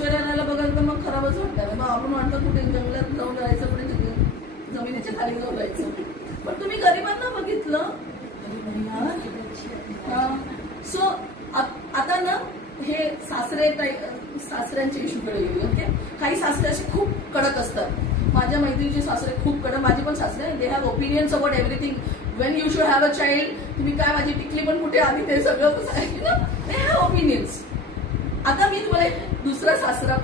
ऐश्वर्या राहायला बघाल तर मग खराबच वाटतं. मग आपण वाटतं कुठे जंगलात जाऊन राहायचं, कुठे जमिनीच्या खाली जाऊन राहायचं. पण तुम्ही गरिबांना बघितलं. सो आता ना हे सासऱ्यांचे इश्यूकडे गेले. ओके, काही सासरे असे खूप कडक असतात. माझ्या मैत्रिणीचे सासरे खूप कडक, माझे पण सासरे, they have opinions about everything. Wien you should have a child, तुम्ही काय माझी टिकली पण कुठे आधी ते सगळं दे हॅव ओपिनियन्स. आता मी तुम्हाला दुसरा सासरा,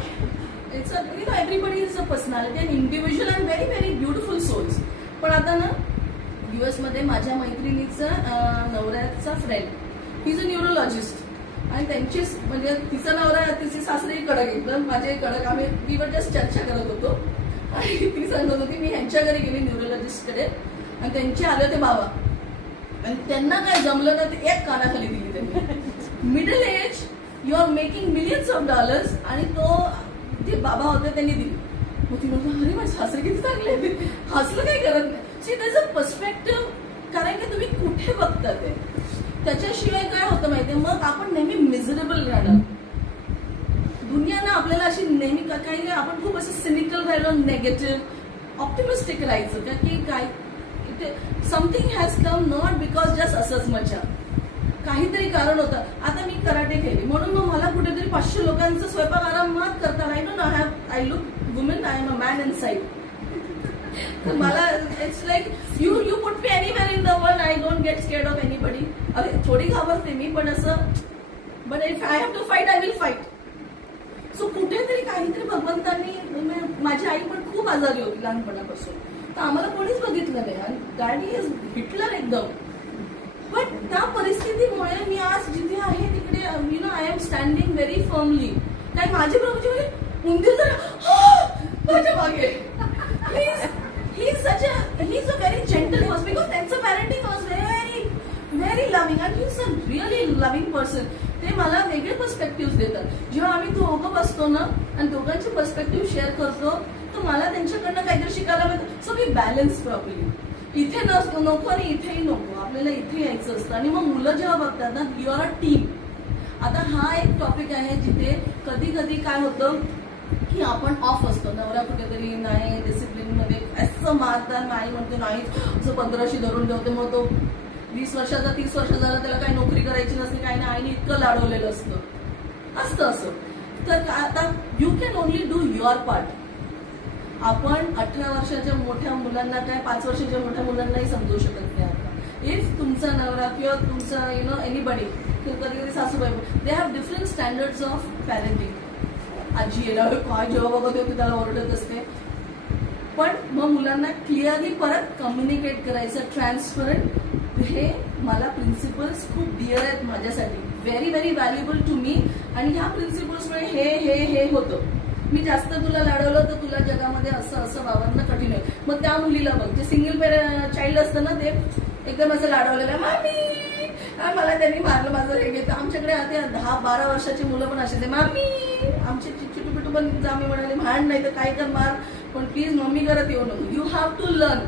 it's a everybody is a personality and individual and very very beautiful souls. पण आता ना US मध्ये माझ्या मैत्रिणीचा नवऱ्याचा friend, he is a neurologist, आणि त्यांची म्हणजे तिचा नवरा तिची सासरी कडक, एकदम माझे कडक. आम्ही जस्ट चर्चा करत होतो आणि ती सांगत होती मी ह्यांच्या घरी गेली न्यूरोलॉजिस्टकडे, आणि त्यांचे आले होते बाबा, आणि त्यांना काय जमलं ना ते एक कानाखाली दिली त्यांनी. Middle age, you are making millions of dollars, आणि तो जे बाबा होते त्यांनी दिली. मग ती म्हणतो अरे माझे सासरे किती चांगले आहेत, हसलं काही करत नाही. सी त्याचं पर्स्पेक्टिव्ह, कारण की तुम्ही कुठे बघता ते, त्याच्याशिवाय काय होतं माहितीये, मग आपण नेहमी मिझरेबल राहणार. दुनिया ना आपल्याला अशी नेहमी काही नाही, आपण खूप असं सिनिकल राहिलो, नेगेटिव्ह, ऑप्टिमिस्टिक राहायचं का की काय something has come not because just असंच मजा, काहीतरी कारण होतं. आता मी कराटे केली म्हणून मग मला कुठेतरी 500 लोकांचा स्वयंपाक आरामात करता राहिलो ना. I look women, I am a man inside. मला it's like you put me anywhere in the world, I don't get scared of anybody. अरे थोडी घाबरते मी, पण असं, but if I have to fight I will fight. So कुठेतरी काहीतरी भगवंतांनी, माझी आई पण खूप आजारी होती लहानपणापासून, तर आम्हाला कोणीच बघितलं नाही, आणि डॅडी इज हिटलर एकदम. बट त्या परिस्थितीमुळे मी आज जिथे आहे तिकडे you know I am standing very firmly. काय माझे प्रभूजी म्हणजे उंदीर तर माझ्या मागे. He is a very gentle person because त्यांचं parenting was very very loving and he is a really loving person. ते मला वेगळे पर्स्पेक्टिव्ह देतात. जेव्हा आम्ही दोघं बसतो ना आणि दोघांचे पर्स्पेक्टिव्ह शेअर करतो, तर मला त्यांच्याकडनं काहीतरी शिकायला मिळतं. So we balance properly. इथे नको आणि इथेही नको, आपल्याला इथे यायचं असतं. आणि मग मुलं जेव्हा बघतात ना, यू आर अ टीम. आता हा एक टॉपिक आहे जिथे कधी कधी काय होतं की आपण ऑफ असतो, नवरा कुठेतरी नाही डिसिप्लिन मध्ये असं मारतात, आई म्हणते नाही असं 15शी धरून ठेवते, मग तो 20 वर्षाचा 30 वर्षाचा त्याला काही नोकरी करायची नसते, काही नाही, आईने इतकं लाडवलेलं असतं असं. तर आता you can only do your part. आपण 18 वर्षाच्या मोठ्या मुलांना काय 5 वर्षाच्या मोठ्या मुलांनाही समजू शकत नाही. आता इफ तुमचा नवरा किंवा तुमचा यु नो एनीबडी, कधी कधी सासूबाई, they have different standards of parenting. आजी येणार काय जेव्हा बघत होती त्याला ओरडत असते, पण मग मुलांना क्लिअरली परत कम्युनिकेट करायचं, ट्रान्सपरंट. हे मला प्रिन्सिपल्स खूप डिअर आहेत माझ्यासाठी, very very valuable to me. आणि ह्या प्रिन्सिपल्समुळे हे होतं. मी जास्त तुला लाडवलं तर तुला जगामध्ये असं असं वावरणं कठीण आहे. मग त्या मुलीला बघ, जे सिंगल चाइल्ड असतं ना, ते एकदम असं लाडवलेलं आहे, मामी मला त्यांनी मारलं, माझं हे घेतं. आमच्याकडे आता 10-12 वर्षाची मुलं पण असे, मामी आमचे चिटू पिटू पण आम्ही म्हणाले भांड नाही तर काय कर मार, पण प्लीज मम्मी करत येऊ नको. You have to learn.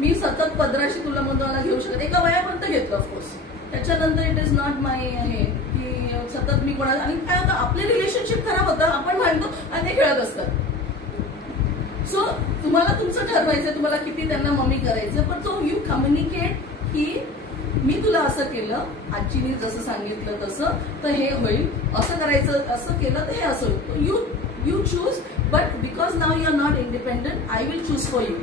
मी सतत 15शी तुला मुलाला घेऊ शकत, एका वयापर्यंत घेतलं ऑफकोर्स, त्याच्यानंतर इट इज नॉट माय हे की सतत मी कोणाला. आणि काय होतं, आपले रिलेशनशिप खराब होतं, आपण भांडतो आणि ते खेळत असतात. सो तुम्हाला तुमचं ठरवायचं तुम्हाला किती त्यांना मम्मी करायचं, पण तो यू कम्युनिकेट की मी तुला असं केलं, आजीने जसं सांगितलं तसं, तर हे होईल, असं करायचं, असं केलं तर हे असं होईल. You choose, but because now you are not independent, I will choose for you.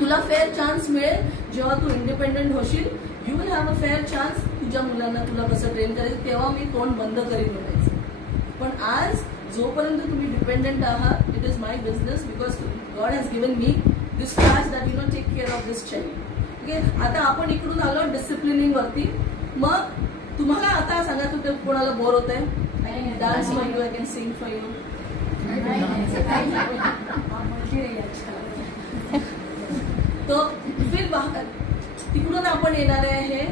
तुला फेअर चान्स मिळेल जेव्हा तू इंडिपेंडंट होशील. You will have a fair chance. तुझ्या मुलांना तुला कसं ट्रेन करायचं तेव्हा मी तोंड बंद करीन म्हणायचं. पण आज जोपर्यंत तुम्ही डिपेंडंट आहात, it is my business because God has given me this charge that you know take care of this child. आता आपण इकडून आलो डिसिप्लिनिंग वरती. मग तुम्हाला आता सांगा तुम्ही कोणाला बोर होत आहे, dance for you, I can sing for you. तो फिर तिकडून आपण येणार आहे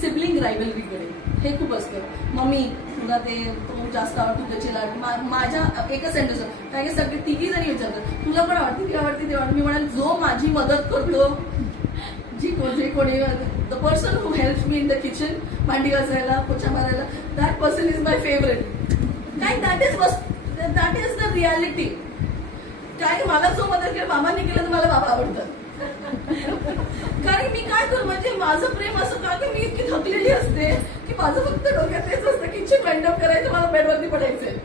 सिबलिंग रायव्हलरीकडे. हे खूप असतं, मम्मी तुला ते तू जास्त आवडतो त्याची लाट. माझ्या एकच सेंटेन्स काय की सगळे तिघी जणी विचारतात तुला पण आवडते, ती आवडते, ते आवडते. मी म्हणाल जो माझी मदत करतो, जे कोणी the person who helps me in the kitchen, भांडी घासायला, पोछा मारायला, that person is my favourite. काय दॅट इज द रियालिटी. काय मला जो मदत केलं मामाने केलं तर मला बाबा आवडतात. कारण मी काय करू, म्हणजे माझं प्रेम असं का की मी इतकी थकलेली असते की माझं फक्त डोक्यात तेच असतं किचन वाइंड अप करायचं, मला बेडवरती पडायचंय.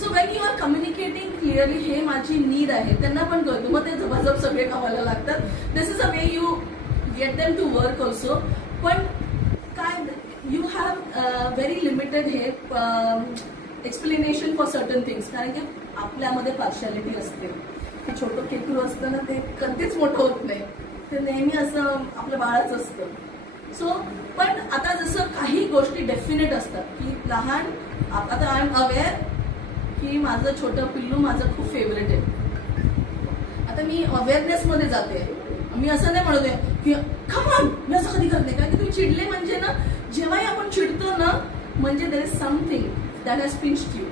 So when you are communicating clearly, हे माझी नीड आहे, त्यांना पण कळतो, मग ते झपाझप सगळे कामाला लागतात. This is a way you get them to work also. पण काय, यू हॅव व्हेरी लिमिटेड हे एक्सप्लेनेशन फॉर सर्टन थिंग्स. कारण की आपल्यामध्ये पार्शालिटी असते. ते छोटं केकरू असतं ना, ते कधीच मोठं होत नाही, ते नेहमी असं आपलं बाळच असतं. सो पण आता जसं काही गोष्टी डेफिनेट असतात की लहान, आता आय एम अवेअर की माझं छोटं पिल्लू माझं खूप फेवरेट आहे. आता मी अवेअरनेस मध्ये जाते. मी असं नाही म्हणतोय की कम ऑन, मी असं कधी करत नाही. कारण की तुम्ही चिडले म्हणजे ना, जेव्हाही आपण चिडतो ना, म्हणजे there is something that has pinched you,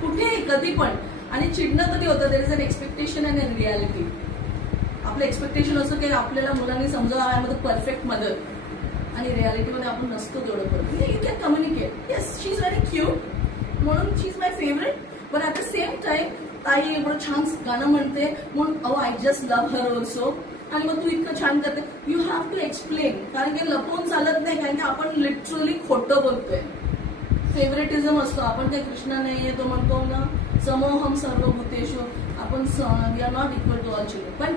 कुठेही कधी पण. आणि चिडणं कधी होतं, there is an expectation and an reality. आपलं एक्सपेक्टेशन असं की आपल्याला मुलांनी समजावं I am the perfect mother, आणि रियालिटीमध्ये आपण नसतो तेवढं करतो. You can communicate, yes she is very cute म्हणून she is my favourite, but at the same time ताई एवढं छान गाणं म्हणते म्हणून I just love her also. आणि मग तू इतकं छान करते, यू हॅव टू एक्सप्लेन. कारण की लपवून चालत नाही, कारण की आपण लिटरली खोटं बोलतोय. फेवरेटिझम असतो. आपण काही कृष्णा नाहीये, तो म्हणतो ना समोहम सर्वभूतेषु, आपण we are not equal to all children. पण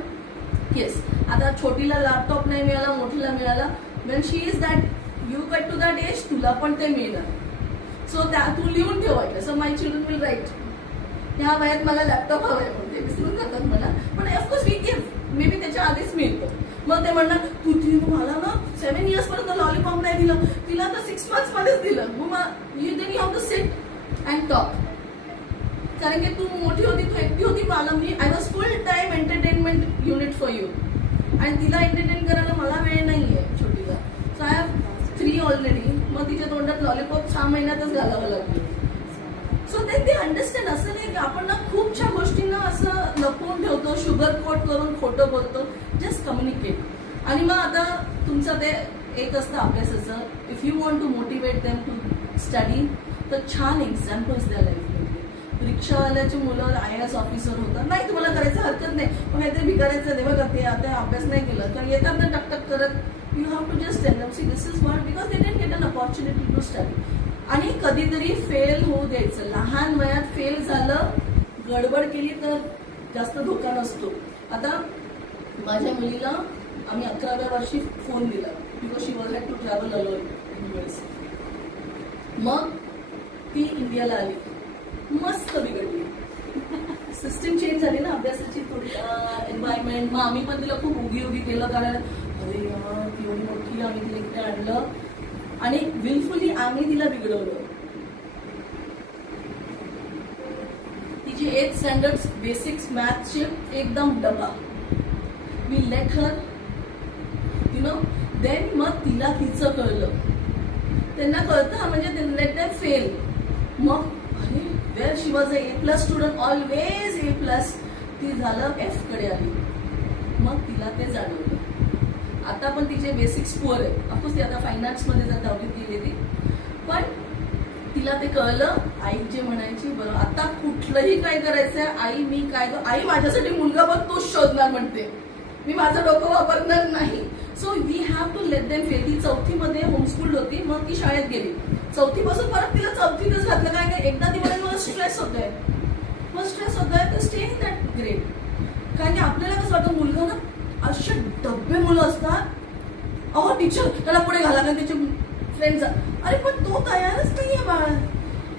येस, आता छोटीला लॅपटॉप नाही मिळाला, मोठीला मिळाला, when she is that, you get to that age, तुला पण ते मिळणार. सो त्या तू लिहून ठेवायचं. So my children will write, ह्या वयात मला लॅपटॉप हवाय म्हणते, विसरून जातात मला. पण of course we give, maybe त्याच्या आधीच मिळतं. मग ते म्हणणार तू मला ना 7 years पर्यंत लॉलीपॉप नाही दिलं, तिला तर 6 months मध्येच दिलं. मग you then you have to sit and talk. कारण की तू मोठी होती, तू एकटी होती, मला मी I was full time entertainment unit for you. आणि तिला एंटरटेन करायला मला वेळ नाहीये छोटीला. So I have 3 already. मग तिच्या तोंडात लॉलीपॉप 6 महिन्यातच घालावं लागलं. सो ते अंडरस्टँड. असं नाही की आपण ना खूपशा गोष्टींना असं लपवून ठेवतो, शुगर कोट करून खोटं बोलतो. Just communicate. आणि मग आता तुमचं ते एक असतं अभ्यासाचं, if you want to motivate them to study, तर छान एक्झाम्पल्स द्या लाईफमध्ये. रिक्षावाल्याची मुलं IAS ऑफिसर होतात, नाही तुम्हाला करायचं हरकत नाही, पण काहीतरी भिकारायचं ते बघा, ते आता अभ्यास नाही केला तर येतात ना टकटक करत. You have to just tell them, see this is what, because they didn't get an opportunity to study. आणि कधीतरी फेल होऊ द्यायचं. लहान वयात फेल झालं, गडबड केली तर जास्त धोका नसतो. आता माझ्या मुलीला आम्ही 11व्या वर्षी फोन दिला, because she was had to travel alone US. मग ती इंडियाला आली, मस्त बिघडली. सिस्टीम चेंज झाली ना अभ्यासाची, थोडी एन्व्हायरमेंट. मग आम्ही पण तिला खूप उगी केलं, कारण अरे ती एवढी मोठी, आम्ही तिला इकडे आणलं आणि विलफुली आम्ही तिला बिघडवलं. तिचे 8th स्टँडर्ड बेसिक्स मॅथचे एकदम डबा. We let her you know. Then मग तिला तिचं कळलं. त्यांना कळतं म्हणजे लेट दॅम फेल. मग अरे where she was A+ student, always A+, ती झालं F कडे आली. मग तिला ते जाणवलं. आता पण तिचे बेसिक्स पुअर आहे. ऑफकोर्स ती आता फाईन आर्ट्स मध्ये जात दहावीत गेली ती, पण तिला ते कळलं. आई जे म्हणायची बरं आता कुठलंही काय करायचंय, आई मी काय, आई माझ्यासाठी मुलगा बघ तोच शोधणार म्हणते, मी माझं डोकं वापरणार नाही. So we have to let them fail. ती 4थी मध्ये होमस्कूल्ड होती, मग ती शाळेत गेली. 4थी पासून परत तिला 4थीतच घातलं. काय एकदा ती मला स्ट्रेस होत आहे, मग स्ट्रेस होत आहे तर स्टे इन दॅट ग्रेड. कारण की आपल्याला कसं वाटतं, मुलगा ना असे डब्बे मुलं असतात, अहो टीचर त्याला पुढे घाला, कारण त्याचे फ्रेंड्स. अरे पण तो तयारच नाहीये बाळ.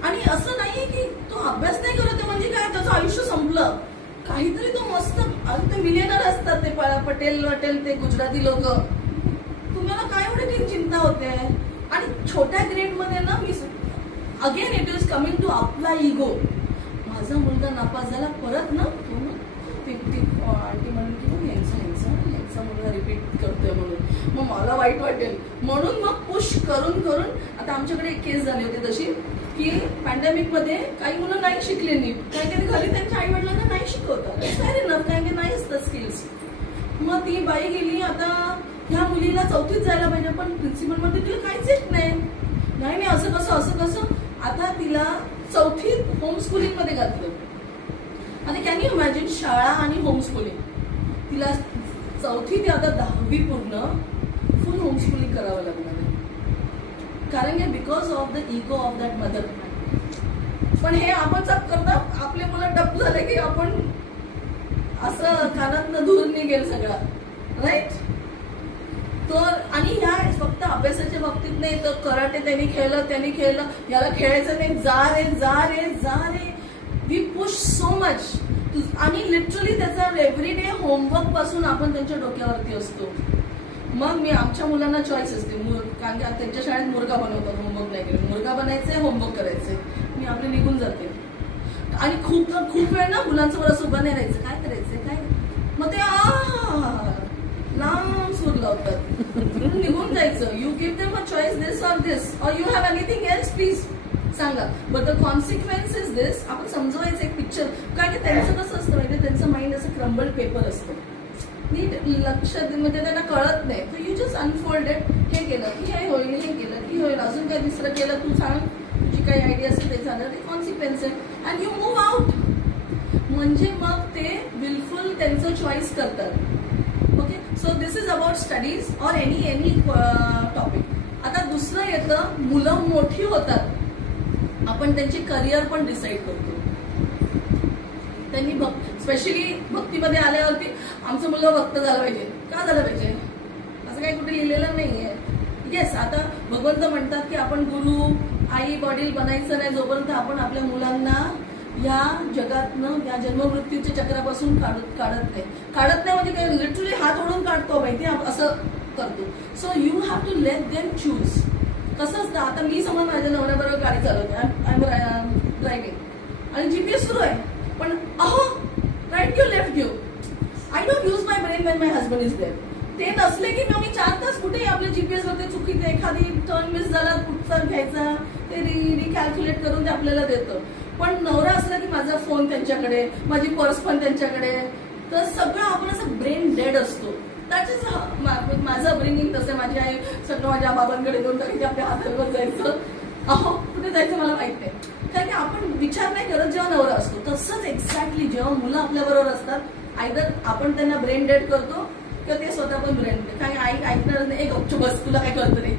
आणि असं नाहीये की तो अभ्यास नाही करत म्हणजे काय त्याचं आयुष्य संपलं. काहीतरी तो मस्त, ते मिलियनर असतात, ते पटेल ते गुजराती लोक. तुम्हाला काय एवढी चिंता होते. आणि छोट्या ग्रेड मध्ये ना मी again it is coming to आपला इगो. माझा मुलगा नापास झाला, परत ना आंटी म्हणून की ह्यांचा मुलगा रिपीट करतोय म्हणून मग मला वाईट वाटेल. म्हणून मग पुश करून आता आमच्याकडे एक केस झाली होती तशी की पॅन्डेमिक मध्ये काही मुलं नाही शिकले नीट, काही घरी त्यांच्या आई वडिलांना नाही शिकवतात, फॅर इनफ, काही नाही असतात स्किल्स. मग ती बाई गेली. आता ह्या मुलीला 4थीत जायला पाहिजे, पण प्रिन्सिपल म्हणते तिला काहीच येत नाही. असं कसं. आता तिला 4थी होमस्कूलिंग मध्ये घातलं. आता कॅन यू इमॅजिन शाळा आणि होमस्कूलिंग. तिला 4थी ते आता 10वी पूर्ण फुल होमस्कूलिंग करावं लागणार आहे. कारण की because of the ego of that mother. पण हे आपण सब करता आपले मुलं डब झाले की आपण असं कानातनं दूर निघेल सगळं, राईट. तर आणि ह्या फक्त अभ्यासाच्या बाबतीत नाही, तर कराटे त्यांनी खेळलं, याला खेळायचं नाही, जा रे. We push so much. आणि लिटरली त्याचा एव्हरीडे होमवर्क पासून आपण त्यांच्या डोक्यावरती असतो. मग मी आमच्या मुलांना चॉईस असते, कारण की त्यांच्या शाळेत मुर्गा बनवतात, होमवर्क नाही केलं, मुर्गा बनायचंय, होमवर्क करायचंय, मी आपले निघून जाते. आणि खूप वेळ ना मुलांसमोर असं उभं नाही राहायचं, काय करायचंय काय, मग ते लांब सूर लावतात, निघून जायचं. You give them a choice, this or this, और you have anything else please सांगा. But the consequence is this. आपण समजवायचं एक पिक्चर, काय की त्यांचं कसं असतं माहिती, त्यांचं माइंड असं क्रम्बल्ड पेपर असतं, नीट लक्ष म्हणजे त्यांना कळत नाही. तर यू जस्ट अनफोल्डेड, हे केलं की हे होईल, हे केलं की होईल, अजून काय दुसरं केलं, तू सांग तुझी काही आयडिया असेल ते झालं, ते कॉन्सिक्वेन्स आहे. And you move out. म्हणजे मग ते विलफुल त्यांचं चॉईस करतात. Okay, so this is about studies or any topic. आता दुसरं येतं, मुलं मोठी होतात, आपण त्यांचे करिअर पण डिसाईड करतो. त्यांनी स्पेशली भक्तीमध्ये आल्यावरती आमचं मुलं भक्त झालं पाहिजे, का झालं पाहिजे असं काही कुठे लिहिलेलं नाहीये. येस, आता भगवंत म्हणतात की आपण गुरु आई वडील बनायचं नाही जोपर्यंत आपण आपल्या मुलांना या जगातनं या जन्ममृत्यूच्या चक्रापासून काढत नाही म्हणजे काय, लिटरली हात ओढून काढतो माहिती, असं करतो. So you have to let them choose. कसं असतं, आता मी समज माझ्या नवऱ्याबरोबर गाडी चालवते, आय एम ड्रायव्हिंग आणि जीपीएस सुरू आहे, पण right give left give, I don't use my brain when my husband is there. ते नसले की मी 4 तास कुठेही आपल्या जीपीएस वरती चुकीचं एखादी टर्न मिस झाला, कुठचा घ्यायचा, ते रिकॅल्क्युलेट करून ते आपल्याला देतं. पण नवरा असला की माझा फोन त्यांच्याकडे, माझी पर्स पण त्यांच्याकडे, तर सगळं आपण असं ब्रेन डेड असतो. त्याचीच माझं अपब्रिंगिंग तसं. माझी आई सगळं माझ्या बाबांकडे दोन तरी आपल्या हातावर जायचं, कुठे जायचं मला माहित नाही, कारण की आपण विचार नाही करत जेव्हा नवरा असतो. तसंच एक्झॅक्टली जेव्हा मुलं आपल्या बरोबर असतात, आयदर आपण त्यांना ब्रेन डेड करतो किंवा ते स्वतः पण ब्रेन डेड. काही आई ऐकणार नाही, एक गपचूप बस, तुला काय कळतं नाही,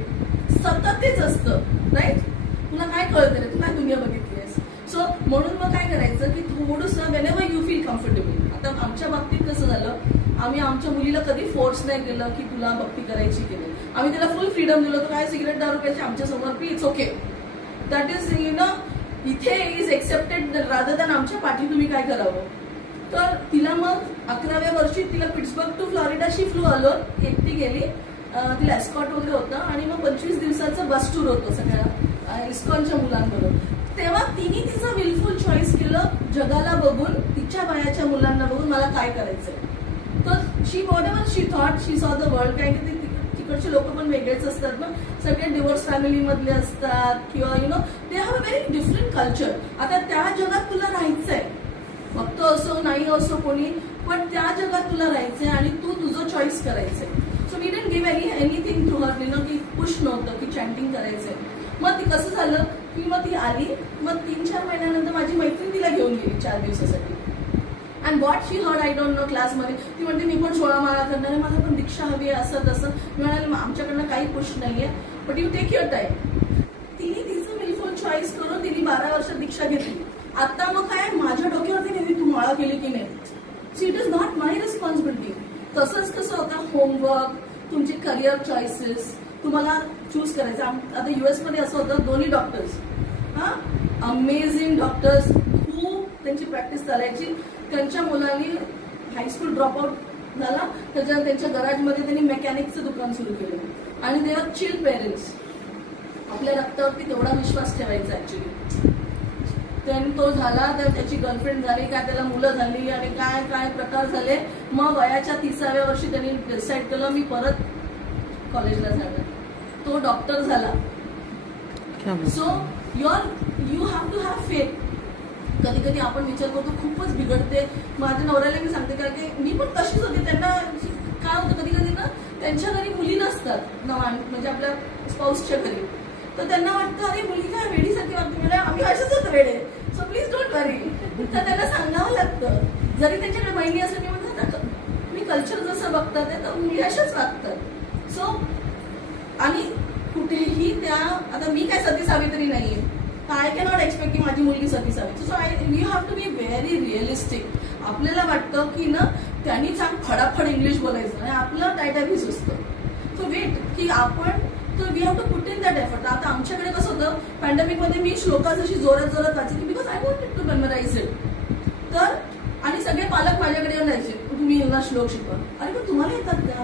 सतत तेच असतं, राईट. तुला काय कळतं नाही, तू काय दुनिया बघितली आहेस. सो म्हणून मग काय करायचं की थोडंसं वेनेवर यू फील कम्फर्टेबल. आता आमच्या बाबतीत कसं झालं, आम्ही आमच्या मुलीला कधी फोर्स नाही केलं की तुला भक्ती करायची की नाही. आम्ही तिला फुल फ्रीडम दिलं. तर काय सिगरेट 10 रुपयाची आमच्या समोर P, it's okay, that is you know इथे इज एक्सेप्टेड रादर दॅन आमच्या पाठी तुम्ही काय करावं. तर तिला मग 11व्या वर्षी तिला Pittsburgh to Florida she flew alone, एकटी गेली. तिला एस्कॉट वगैरे होतं आणि मग 25 दिवसाचं बस टूर होतं सगळ्या इस्कॉनच्या मुलांबरोबर. तेव्हा तिने तिचं विलफुल चॉईस केलं, जगाला बघून, तिच्या वयाच्या मुलांना बघून मला काय करायचंय. तर शी वॉट एव्हर शी थॉट, शी सॉ द वर्ल्ड. काय की तिकडचे लोक पण वेगळेच असतात ना, सगळे डिवोर्स फॅमिली मधले असतात किंवा you know they have a very different culture. आता त्या जगात तुला राहायचंय, भक्त असो नाही असो कोणी, पण त्या जगात तुला राहायचंय आणि तू तुझं चॉईस करायचंय. So we didn't give anything to her, you know, की पुश नव्हतं की चॅन्टिंग करायचंय. मग ती कसं झालं की मग ती आली. मग 3-4 महिन्यानंतर माझी मैत्रीण तिला घेऊन गेली 4 दिवसासाठी. And what she heard I don't know क्लासमध्ये. ती म्हणते मी पण 16 माळा करणार आहे, मला पण दीक्षा हवी आहे, असं तसं. मी म्हणाले आमच्याकडनं काही पुश नाहीये, but you take your time. तिने तिचं विलफुल चॉईस करून तिने 12 वर्षात दीक्षा घेतली. आता मग काय माझ्या डोक्यावरती नाही तू माळा केली की नाही, so it is not my responsibility. तसंच कसं होतं, होमवर्क, तुमची करिअर चॉईसेस तुम्हाला चूज करायचं. आता US मध्ये असं होतं, दोन्ही डॉक्टर्स, अमेझिंग डॉक्टर्स, खूप त्यांची प्रॅक्टिस चालायची. त्यांच्या मुलांनी हायस्कूल ड्रॉपआउट झाला, त्यांच्या गराजमध्ये त्यांनी मेकॅनिकचं दुकान सुरू केलं. आणि दे आर चिल पेरेंट्स. आपल्या रक्तावरती तेवढा विश्वास ठेवायचा ऍक्च्युली. तो झाला, तर त्याची गर्लफ्रेंड झाली, काय त्याला मुलं झाली आणि काय काय प्रकार झाले. मग वयाच्या 30व्या वर्षी त्यांनी डिसाईड केलं मी परत कॉलेजला जाणार. तो डॉक्टर झाला. So you have to have faith. कधी कधी आपण विचार करतो खूपच बिघडते. माझ्या नवऱ्याला मी सांगते कारण की मी पण तशीच होते. त्यांना काय होतं कधी कधी ना, त्यांच्या घरी मुली नसतात, म्हणजे आपल्या स्पाऊसच्या घरी, तर त्यांना वाटतं अरे मुलगी काय वेडीसारखी वागते, म्हणजे आम्ही असेच होतो वेडे, सो प्लीज डोंट वरी. तर त्यांना सांगावं लागतं, जरी त्यांच्याकडे बहिणी असेल मी म्हणतात मी कल्चर जसं बघतात तर मुली अशाच वागतात. सो आणि कुठेही त्या, आता मी काय सती सावित्री नाहीये, आय कॅनॉट एक्सपेक्ट की माझी मुलगी सती सावित्री. So you have to be very realistic. आपल्याला वाटतं की ना त्यांनी चांग फडाफड इंग्लिश बोलायचं आणि आपलं टायटाबी सुचतं. सो वेट की आपण, तर we have to put in that effort. आता आमच्याकडे कसं होतं, पॅन्डेमिकमध्ये मी श्लोका जशी जोरात वाचायची because I wanted to memorise it. तर आणि सगळे पालक माझ्याकडे येऊन जायचे, तुम्ही यांना श्लोक शिकवा. अरे पण तुम्हाला येतात का?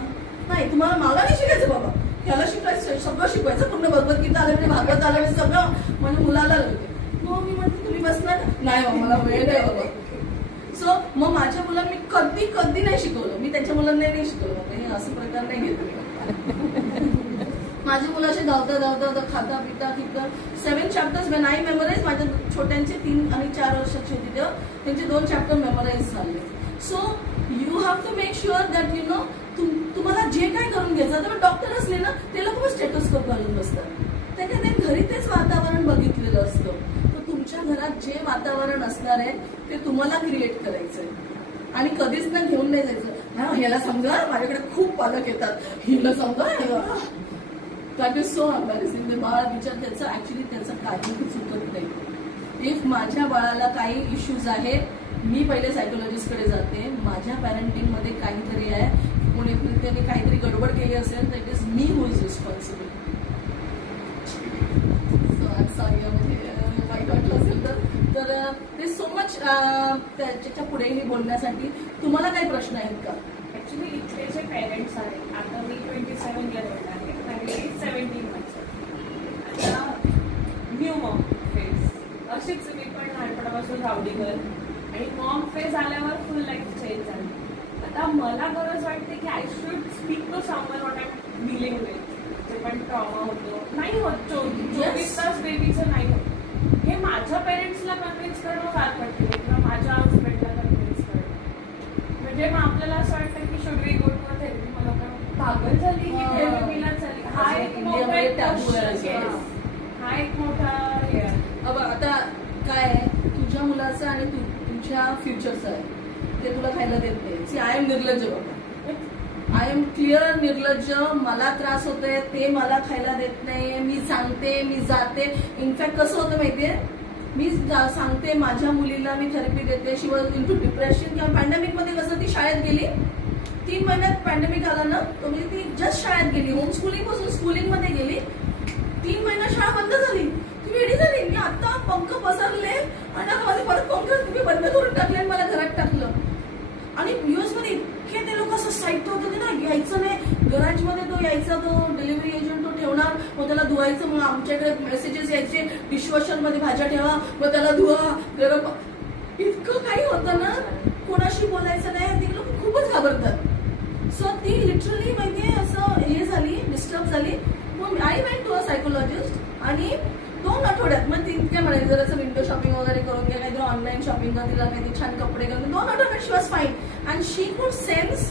नाही, तुम्हाला मला नाही शिकायचं बाबा, ह्याला शिकायचं, सगळं शिकवायचं, पूर्ण भगवद्गीता आलं म्हणजे भागवत आलं म्हणजे सगळं म्हणजे मुलाला लागते. मग मी म्हणते तुम्ही बसणार नाही बाबा, मला वेळ नाही बाबा. सो मग माझ्या मुलांना मी कधी नाही शिकवलं, मी त्यांच्या मुलांना नाही शिकवलं, हे असं प्रकार नाही घेतलं. माझी मुलं असे धावता खाता पिता 7 चॅप्टर्स वेन आय मेमोराइज. माझ्या छोट्यांचे 3 आणि 4 वर्षाचे होते तेव्हा त्यांचे 2 चॅप्टर मेमोराइज झाले. So you have to make sure that you know तुम्हाला जे काय करून घ्यायचं. तर डॉक्टर असले ना ते लोक स्टेटोस्कोप घालून बसतात, त्याच्या ते घरी तेच वातावरण बघितलेलं असतं. तर तुमच्या घरात जे वातावरण असणार आहे ते तुम्हाला क्रिएट करायचंय आणि कधीच ना घेऊन नाही जायचं. ह्याला समजा, माझ्याकडे खूप पालक येतात, हिला समजा, दॅट इज सो अम्बॅरेसिंग. ते बाळ विचार त्याचं ऍक्च्युली त्याचं काहीही चुकत नाही. इफ माझ्या बाळाला काही इश्यूज आहेत, मी पहिले सायकोलॉजिस्टकडे जाते. माझ्या पॅरेंटिंग मध्ये काहीतरी आहे, कोणी त्यांनी काहीतरी गडबड केली असेल तर it is me who is responsible. Sorry म्हणजे वाईट वाटलं असेल तर ते सो मच त्याच्या पुढेही बोलण्यासाठी. तुम्हाला काही प्रश्न आहेत का? ऍक्च्युली इथले जे पेरेंट्स आहेत, आता मी 27 इयर ओल्ड आहे आणि 17 मंथ्स. आता न्यू मॉम फेज, अशीच मी पण लहानपणापासून रावडीगर, आणि मॉम फेज आल्यावर फुल लाईफ चेंज झाली. आता मला गरज वाटते की I should speak to someone what I am dealing with. जे पण ट्रॉमा होतो, नाही होत 24 तास बेबीचं नाही होत. हे माझ्या पेरेंट्सला कन्व्हिन्स करणं फार कठीण आहे, किंवा माझ्या हजबंडला कन्व्हिन्स करणं. म्हणजे मग आपल्याला असं वाटतं की should we go to therapy. मला पागल झाली की थेरपीलाच झाली. हा एक मोठा हे आहे. आता काय तुझ्या मुलाचं आणि तुझ्या फ्युचरचं आहे, ते तुला खायला देत नाही. आय एम निर्लज्ज बाबा, आय एम क्लिअर निर्लज्ज. मला त्रास होतोय, ते मला खायला देत नाही. मी सांगते, मी जाते. इनफॅक्ट कसं होतं माहितीये, मी सांगते माझ्या मुलीला मी थेरपी देते. शी वॉज इन टू डिप्रेशन. किंवा पॅन्डेमिक मध्ये कसं ती शाळेत गेली, 3 महिन्यात पॅन्डेमिक आला ना, तर म्हणजे ती जस्ट शाळेत गेली, होम स्कूलिंग पासून स्कूलिंग मध्ये गेली. 3 महिन्यात शाळा बंद झाली, ती वेडी झाली. मी आता पंख पसरले आणि आता माझे परत पंख तुम्ही बंद करून टाकले आणि मला घरात टाकलं. आणि युएस मध्ये इतके ते लोक असं साईट होत होते ना, यायचं नाही गराज मध्ये, तो यायचा, तो डिलिव्हरी एजंट तो ठेवणार, मग त्याला धुवायचं. मग आमच्याकडे मेसेजेस यायचे डिशवॉशर मध्ये भाज्या ठेवा, मग त्याला धुवा, गरम. इतकं काही होतं ना, कोणाशी बोलायचं नाही, ते लोक खूपच घाबरतात. सो ती लिटरली माहितीये असं हे झाली, डिस्टर्ब झाली. मग I went to a psychologist आणि 2 आठवड्यात मग ती काय म्हणाली, जर असं विंडो शॉपिंग वगैरे करून घ्या, काहीतरी ऑनलाईन शॉपिंग कर, तिला काहीतरी छान कपडे करून. 2 आठवड्यात शी वॉज फाईन. अँड शी कुड सेन्स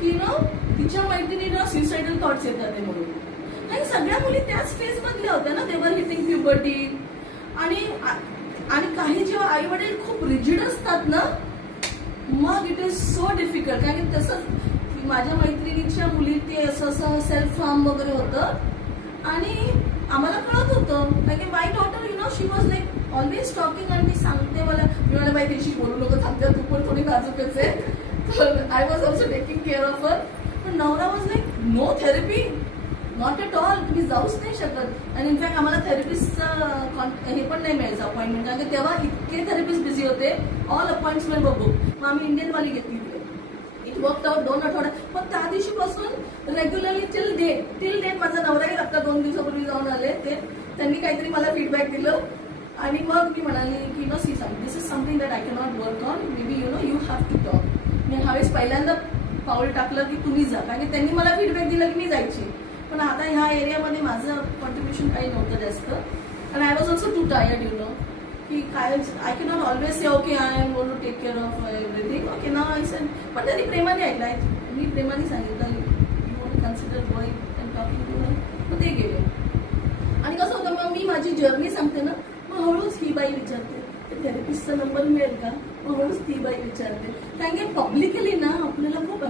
की ना तिच्या मैत्रिणीला सुसायडल थॉट्स येतात ते म्हणून. आणि सगळ्या मुली त्याच फेज मधल्या होत्या ना, दे वर हिटिंग प्युबर्टी. आणि काही जेव्हा आई वडील खूप रिजिड असतात ना, मग इट इज सो डिफिकल्ट. कारण की तसं माझ्या मैत्रिणीच्या मुली ते असं सेल्फ हार्म वगैरे होतं आणि आम्हाला कळत होतं. कारण की my daughter you know she was like always talking. आणि ती सांगते मला बाई त्याशी बोलू नको, सांगते तू पण थोडी नाजूकच आहे. तर I was also taking care of her. पण नवरा was like no therapy, not at all, तुम्ही जाऊच नाही शकत. आणि इनफॅक्ट आम्हाला थेरपिस्टचं हे पण नाही मिळायचं अपॉइंटमेंट, कारण की तेव्हा इतके थेरपिस्ट बिझी होते, ऑल अपॉइंटमेंट बघू. मग आम्ही इंडियनवाली घेतली. इट वर्क आउट 2 आठवड्यात. मग त्या दिवशीपासून रेग्युलरली टिल डेट माझा नवराही आता 2 दिवसापूर्वी जाऊन आले. ते त्यांनी काहीतरी मला फीडबॅक दिलं आणि मग मी म्हणाली की no see something, this is something that I cannot work on, maybe you have to talk. मी ह्यावेळेस पहिल्यांदा पाऊल टाकलं की तुम्ही जा, कारण की त्यांनी मला फीडबॅक दिला की मी जायची. पण आता ह्या एरियामध्ये माझं कॉन्ट्रीब्युशन काही नव्हतं जास्त. आणि I was also too tired you know, की काय I cannot always say okay I am going to take care of everything. Okay now I said. पण त्यांनी प्रेमाने ऐकलाय, मी प्रेमाने सांगितलं you want consider going and talking to her. मग ते गेले. आणि कसं होतं मी माझी जर्नी सांगते ना, मग हळूच ही बाई विचारते थेरपिस्टचा नंबर मिळेल का, मग हळूच ती बाई विचारते. कारण की पब्लिकली ना आपल्याला खूप